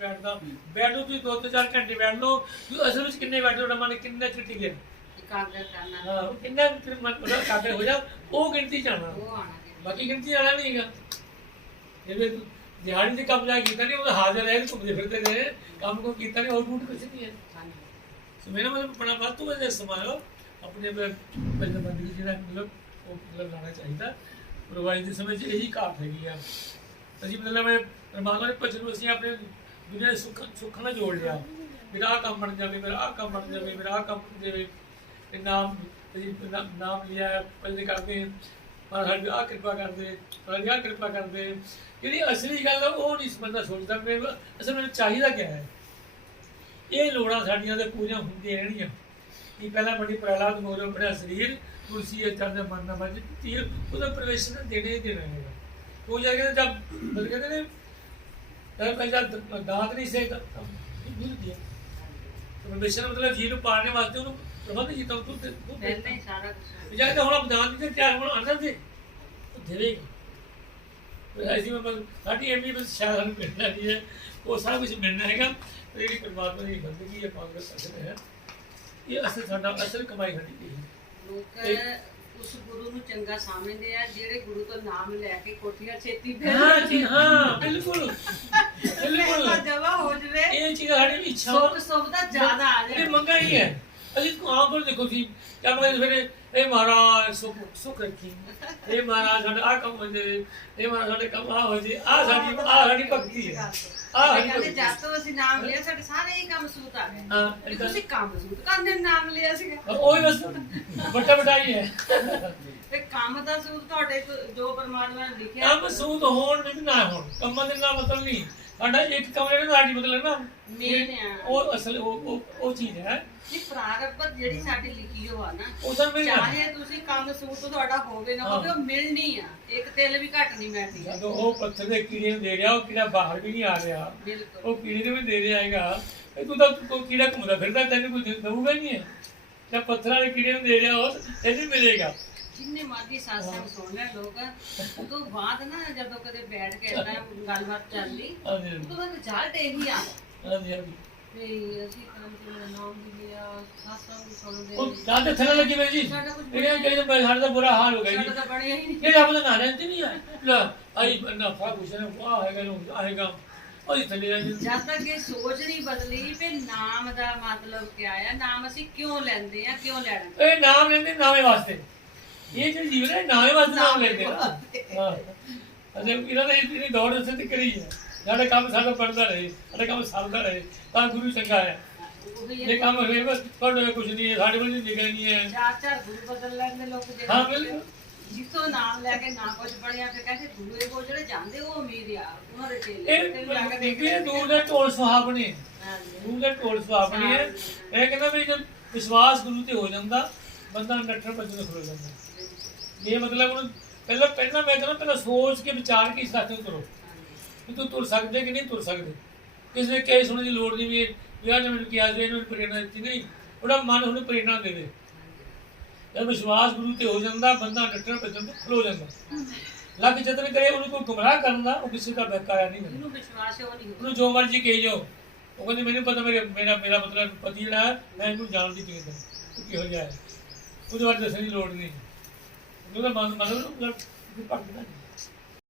ਬੈਠਦਾ ਬੈਠੋ ਤੁਸੀਂ ਦੋ ਤੋਂ ਚਾਰ ਘੰਟੇ ਬੈਠ ਲਓ। ਤੁਸੀਂ ਅਸਲ ਵਿੱਚ ਕਿੰਨੇ ਬੈਠੇ ਤੁਹਾਡਾ ਮਨ ਕਿੰਨੇ ਚਿਰ ਟਿਕਿਆ ਇਕਾਗਰ ਕਰਨਾ। ਹਾਂ ਕਿੰਨਾ ਚਿਰ ਮਨ ਉਹਦਾ ਕਾਬਲ ਹੋ ਜਾ। ਉਹ ਗਿਣਤੀ ਜਾਣਾ ਉਹ ਆਣਾ ਬਾਕੀ ਗਿਣਤੀ ਜਾਣਾ ਨਹੀਂ ਹੈਗਾ ਜਿਵੇਂ ਤੂੰ ਦਿਹਾੜੀ ਦੇ ਕੰਮ ਜਾ ਕੀਤਾ ਨਹੀਂ ਉਹ ਹਾਜ਼ਰ ਹੈ ਘੁੰਮਦੇ ਫਿਰਦੇ ਨੇ। ਕੰਮ ਕੋ ਕੀਤਾ ਨਹੀਂ ਹੋਰ ਟੂਟ ਕੁਝ ਨਹੀਂ ਹੈ। ਸੋ ਮੇਰਾ ਮਤਲਬ ਆਪਣਾ ਵੱਧ ਤੋਂ ਵੱਧ ਇਸਤੇਮਾਲ ਆਪਣੇ ਪਹਿਲੇ ਬੰਦੇ ਜਿਹੜਾ ਮਤਲਬ ਉਹ ਮਤਲਬ ਲਾਣਾ ਚਾਹੀਦਾ। ਪ੍ਰੋਵਾਈਡ ਦੇ ਸਮੇਂ 'ਚ ਇਹੀ ਘਾਟ ਹੈਗੀ ਆ। ਅਸੀਂ ਮਤਲਬ ਪਰਮਾਤਮਾ ਦੇ ਭਜਨ ਨੂੰ ਅਸੀਂ ਆਪਣੇ ਦੁਨੀਆ ਦੇ ਸੁੱਖ ਸੁੱਖ ਨਾਲ ਜੋੜ ਲਿਆ। ਮੇਰਾ ਆਹ ਕੰਮ ਬਣ ਜਾਵੇ ਮੇਰਾ ਆਹ ਕੰਮ ਬਣ ਜਾਵੇ ਮੇਰਾ ਆਹ ਕੰਮ ਬਣ ਜਾਵੇ। ਤੇ ਨਾਮ ਨਾਮ ਲਿਆ, ਪਹਿਲੇ ਕਰਦੇ। ਪਰ ਸਾਡੀ ਆਹ ਕਿਰਪਾ ਕਰਦੇ ਸਾਡੀ ਆਹ ਕਿਰਪਾ ਕਰਦੇ। ਜਿਹੜੀ ਅਸਲੀ ਗੱਲ ਉਹ ਨਹੀਂ ਬੰਦਾ ਸੋਚਦਾ ਮੈਂ ਅਸਲ ਮੈਨੂੰ ਚਾਹੀਦਾ ਕੀ ਹੈ? ਇਹ ਲੋੜਾਂ ਸਾਡੀਆਂ ਦੇ ਪੂਰੀਆਂ ਹੁੰਦੀਆਂ ਰਹਿਣੀਆਂ। ਕਿ ਪਹਿਲਾਂ ਬੜੀ ਪ੍ਰਹਿਲਾਦ ਮੋਰੋ ਬੜਾ ਸਰੀਰ, ਤੁਲਸੀ ਅਚਰ ਦੇ ਮਨ ਨਾ ਮਜ ਤੀਰ, ਉਹਦਾ ਪ੍ਰਵੇਸ਼ ਨਾ ਦੇਣੇ ਹੀ ਦੇਣਾ ਹੈਗਾ। ਉਹ ਜਾ ਕੇ ਜਦ ਬਲ ਕਹਿੰਦੇ ਨੇ ਜਦ ਦਾਤ ਨਹੀਂ ਸੇ ਤਾਂ ਮਿਲ ਗਿਆ ਪ੍ਰਵੇਸ਼ ਦਾ ਮਤਲਬ ਜੀ ਨੂੰ ਪਾਣੇ ਵਾਸਤੇ ਉਹਨੂੰ ਪ੍ਰਬੰਧ ਕੀਤਾ ਤੂੰ ਤੇ ਪਹਿਲਾਂ ਹੀ ਸਾਰਾ ਕੁਝ ਜਾਂ ਤਾਂ ਹੁਣ ਅਬਦਾਨ ਦੀ ਤਿਆਰ ਹੁਣ ਆਨੰਦ ਦੇ ਉਹ ਦੇਵੇਗਾ। ਐਸੀ ਮੈਂ ਸਾਡੀ ਐਮੀ ਬਸ ਸ਼ਾਇਦ ਸਾਨੂੰ ਮਿਲਣਾ ਨਹੀਂ ਹੈ ਉਹ ਸਾਰਾ ਕੁਝ ਮਿਲਣਾ ਹੈਗਾ। ਤੇ ਜਿਹੜੀ ਪਰਮਾਤਮਾ ਦੀ ਬੰਦਗੀ ਹੈ ਪਾਗਲ ਅਸਲ ਹੈ। ਇਹ ਅਸਲ ਸਾਡਾ ਅਸਲ ਕਮਾਈ ਸਾਡੀ ਹੈ। ਲੋਕ ਉਸ ਗੁਰੂ ਨੂੰ ਚੰਗਾ ਸਮਝਦੇ ਆ ਜਿਹੜੇ ਗੁਰੂ ਤੋਂ ਨਾਮ ਲੈ ਕੇ ਕੋਠੀਆਂ ਛੇਤੀ ਫਿਰ ਹਾਂ ਜੀ ਹਾਂ ਬਿਲਕੁਲ ਜਵਾ ਹੋ ਜਵੇ ਇਹ ਚੀਜ਼ ਸਾਡੀ ਇੱਛਾ ਸੁੱਖ ਸੁੱਖ ਦਾ ਜ਼ਿਆਦਾ ਆ ਇਹ ਜਾਏ ਮੰਗਾ ਹੀ ਹੈ। ਅਸੀਂ ਆਪ ਕੋਲ ਦੇਖੋ ਜੀ ਕਿਆ ਮੈਂ ਸਵੇਰੇ ਇਹ ਮਹਾਰਾਜ ਸੁਖ ਸੁਖ ਰੱਖੀ ਇਹ ਮਹਾਰਾਜ ਸਾਡਾ ਆ ਕੰਮ ਹੋ ਜਾਵੇ ਇਹ ਮਹਾਰਾਜ ਸਾਡੇ ਕੰਮ ਆ ਹੋ ਜੇ ਆ ਸਾਡੀ ਆ ਸਾਡੀ ਭਗਤੀ ਹੈ। ਆ ਸਾਡੀ ਕਹਿੰਦੇ ਭਗਤੀ ਜਦ ਤੋਂ ਅਸੀਂ ਨਾਮ ਲਿਆ ਸਾਡੇ ਸਾਰੇ ਹੀ ਕੰਮ ਸੂਤ ਆ ਗਏ। ਹਾਂ ਵੀ ਤੁਸੀਂ ਕੰਮ ਸੂਤ ਕਰਦੇ ਨਾਮ ਲਿਆ ਸੀਗਾ। ਉਹ ਹੀ ਬਸ ਵੱਟਾ ਵਟਾਈ ਹੈ। ਤੇ ਕੰਮ ਦਾ ਸੂਤ ਤੁਹਾਡੇ ਤੋਂ ਜੋ ਪਰਮਾਤਮਾ ਨੇ ਲਿਖਿਆ। ਕੰਮ ਸੂਤ ਹੋਣ ਵੀ ਨਾ ਹੋਣ ਕੰਮਾਂ ਦੇ ਨਾਲ ਮਤਲਬ ਨਹੀਂ। ਸਾਡਾ ਇੱਕ ਕਮਰੇ ਨਾਲ ਸਾਡੀ ਮਤਲਬ ਨਾ ਮੇਨ ਆ। ਉਹ ਅਸਲ ਉਹ ਉਹ ਉਹ ਚੀਜ਼ ਹੈ। ਇਹ ਪ੍ਰਾਰਬਧ ਜਿਹੜੀ ਸਾਡੀ ਲਿਖੀ ਹੋ ਆ ਨਾ ਉਹ ਤਾਂ ਮੇਰੀ ਚਾਹੇ ਤੁਸੀਂ ਕੰਮ ਸੂਤ ਤੁਹਾਡਾ ਹੋਵੇ ਨਾ ਹੋਵੇ ਉਹ ਮਿਲਣੀ ਆ। ਇੱਕ ਤਿਲ ਵੀ ਘੱਟ ਨਹੀਂ ਮਿਲਦੀ। ਜਦੋਂ ਉਹ ਪੱਥਰ ਦੇ ਕੀੜੇ ਨੂੰ ਦੇ ਰਿਹਾ ਉਹ ਕੀੜਾ ਬਾਹਰ ਵੀ ਨਹੀਂ ਆ ਰਿਹਾ। ਬਿਲਕੁਲ। ਉਹ ਕੀੜੇ ਨੂੰ ਵੀ ਦੇ ਰਿਹਾ ਹੈਗਾ। ਇਹ ਤੂੰ ਤਾਂ ਤੂੰ ਕੀੜਾ ਘੁੰਮਦਾ ਫਿਰਦਾ ਤੈਨੂੰ ਕੋਈ ਦਊਗਾ ਹੀ ਨਹੀਂ ਹੈ ਜਾਂ ਪੱਥਰਾਂ ਦੇ ਕੀੜੇ ਨੂੰ ਦੇ ਰਿਹਾ ਉਹ ਤੈਨੂੰ ਮਿਲੇਗਾ। ਜਿੰਨੇ ਮਰਜ਼ੀ ਸਾਸਾਂ ਸੁਣ ਲੈ ਲੋਕ। ਉਹ ਤੋਂ ਬਾਅਦ ਨਾ ਜਦੋਂ ਕਦੇ ਬੈਠ ਕੇ ਏਦਾਂ ਗੱਲਬਾਤ ਚੱਲਦੀ ਹਾਂਜੀ ਉਹ ਤੋਂ ਇਹੀ ਆ ਹਾਂਜੀ ਹਾਂਜੀ। ਤੇ ਅਸੀਂ ਕੰਮ ਤੇ ਨਾਮ ਵੀ ਲਿਆ ਸਾਸਾਂ ਵੀ ਸੁਣਦੇ। ਉਹ ਤਾਂ ਤੇ ਥੱਲੇ ਲੱਗੀ ਬਈ ਜੀ ਸਾਡਾ ਕੁਝ ਇਹ ਕਹਿੰਦੇ ਮੈਂ ਸਾਡਾ ਤਾਂ ਬੁਰਾ ਹਾਲ ਹੋ ਗਿਆ ਸਾਡਾ ਜੀ ਤਾਂ ਬਣਿਆ ਹੀ ਨਹੀਂ। ਇਹ ਰੱਬ ਦਾ ਨਾਂ ਲੈਂਦੇ ਨਹੀਂ ਆ। ਲੈ ਆਈ ਨਫਾ ਕੁਛ ਨਾ ਵਾਹ ਹੈਗਾ ਨੂੰ ਆਏਗਾ ਉਹ ਹੀ ਥੱਲੇ ਰਹਿ ਜਾਂਦੀ। ਜਦ ਤੱਕ ਇਹ ਸੋਚ ਨਹੀਂ ਬਦਲੀ ਵੀ ਨਾਮ ਦਾ ਮਤਲਬ ਕੀ ਆ ਨਾਮ ਅਸੀਂ ਕਿਉਂ ਲੈਂਦੇ ਆ ਕਿਉਂ ਲੈਣਾ? ਇਹ ਨਾਮ ਲੈਂਦੇ ਨਾਵੇਂ ਵਾਸਤੇ। ਇਹ ਜਿਹੜੀ ਵਾਸਤੇ ਨਾਮ ਲੈਂਦੇ ਨਾ ਹਾਂ ਅਜੇ ਇਹਨਾਂ ਦਾ ਇਤਨੀ ਦੌੜ ਉਸੇ ਤੇ ਕਰੀ ਹੈ। ਸਾਡਾ ਕੰਮ ਸਾਡਾ ਬਣਦਾ ਰਹੇ ਸਾਡਾ ਕੰਮ ਸਰਦਾ ਰਹੇ ਤਾਂ ਗੁਰੂ ਚੰਗਾ ਹੈ। ਉਹ ਵੀ ਇਹ ਕੰਮ ਹੋਏ ਬਸ ਤੁਹਾਡੇ ਕੁਝ ਨਹੀਂ ਹੈ ਸਾਡੇ ਕੋਲ ਨਹੀਂ ਨਿਗਾਹ ਨਹੀਂ ਹੈ। ਚਾਰ ਚਾਰ ਗੁਰੂ ਬਦਲ ਲੈਂਦੇ ਲੋਕ ਜਿਹੜੇ। ਹਾਂ ਬਿਲਕੁਲ ਜਿੱਥੋਂ ਨਾਮ ਲੈ ਕੇ ਨਾ ਕੁਝ ਬਣਿਆ ਫਿਰ ਕਹਿੰਦੇ ਦੂਏ ਕੋ ਜਿਹੜੇ ਜਾਂਦੇ ਉਹ ਅਮੀਰ ਆ ਉਹਨਾਂ ਦੇ ਚੇਲੇ ਇਹ ਤੈਨੂੰ ਲੱਗ ਦੇਖੀਏ ਦੂਰ ਦੇ ਢੋਲ ਸੁਹਾਵਣੇ ਹਾਂਜੀ। ਦੂਰ ਦੇ ਢੋਲ ਸੁਹਾਵਣੇ ਹੈ। ਇਹ ਕਹਿੰਦਾ ਵੀ ਜਦ ਵਿਸ਼ਵਾਸ ਗੁਰੂ ਤੇ ਹੋ ਜਾਂਦਾ ਬੰਦਾ ਨੱਠਣ ਭੱਜਣ ਖਲੋ ਜਾਂਦਾ। ਇਹ ਮਤਲਬ ਹੁਣ ਪਹਿਲਾਂ ਪਹਿਲਾਂ ਮੈਂ ਕਹਿੰਦਾ ਪਹਿਲਾਂ ਸੋਚ ਕੇ ਵਿਚਾਰ ਕੇ ਇਸ ਰਸਤੇ ਨੂੰ ਤੁਰੋ। ਕਿ ਤੂੰ ਤੁਰ ਸਕਦੇ ਕਿ ਨਹੀਂ ਤੁਰ ਸਕਦੇ? ਕਿਸੇ ਨੇ ਕਹੇ ਸੁਣਨ ਦੀ ਲੋੜ ਨਹੀਂ ਵੀ ਵਿਆਹ ਨੇ ਮੈਨੂੰ ਕਿਹਾ ਸੀ ਇਹਨੂੰ ਪ੍ਰੇਰਣਾ ਦਿੱਤੀ। ਨਹੀਂ ਉਹਦਾ ਮਨ ਉਹਨੂੰ ਪ੍ਰੇਰਣਾ ਦੇਵੇ ਜਦ ਵਿਸ਼ਵਾਸ ਗੁਰੂ ਤੇ ਹੋ ਜਾਂਦਾ ਬੰਦਾ ਨੱਠਣ ਭੱਜਣ ਤੋਂ ਖਲੋ ਜਾਂਦਾ। ਲੱਗ ਜਤਨ ਕਰੇ ਉਹਨੂੰ ਕੋਈ ਗੁੰਮਰਾਹ ਕਰਨ ਦਾ ਉਹ ਕਿਸੇ ਦਾ ਬਹਿਕਾਇਆ ਨਹੀਂ ਇਹਨੂੰ ਵਿਸ਼ਵਾਸ ਉਹ ਨਹੀਂ ਉਹਨੂੰ ਜੋ ਮਰਜ਼ੀ ਕਹੀ ਜਾਓ। ਉਹ ਕਹਿੰਦੀ ਮੈਨੂੰ ਪਤਾ ਮੇਰੇ ਮੇਰਾ ਮੇਰਾ ਮਤਲਬ ਪਤੀ ਜਿਹੜਾ ਹੈ ਮੈਂ ਇਹਨੂੰ ਜਾਣਦੀ ਕਿਵੇਂ ਦਾ ਉਹ ਕਿਹੋ ਜਿਹਾ ਹੈ? ਉਹਦੇ ਬਾਰੇ ਦੱਸਣ ਦੀ ਲੋੜ ਨਹੀਂ। ਉਹਦਾ ਮਨ ਮਤਲਬ ਕੋਈ ਨਹੀਂ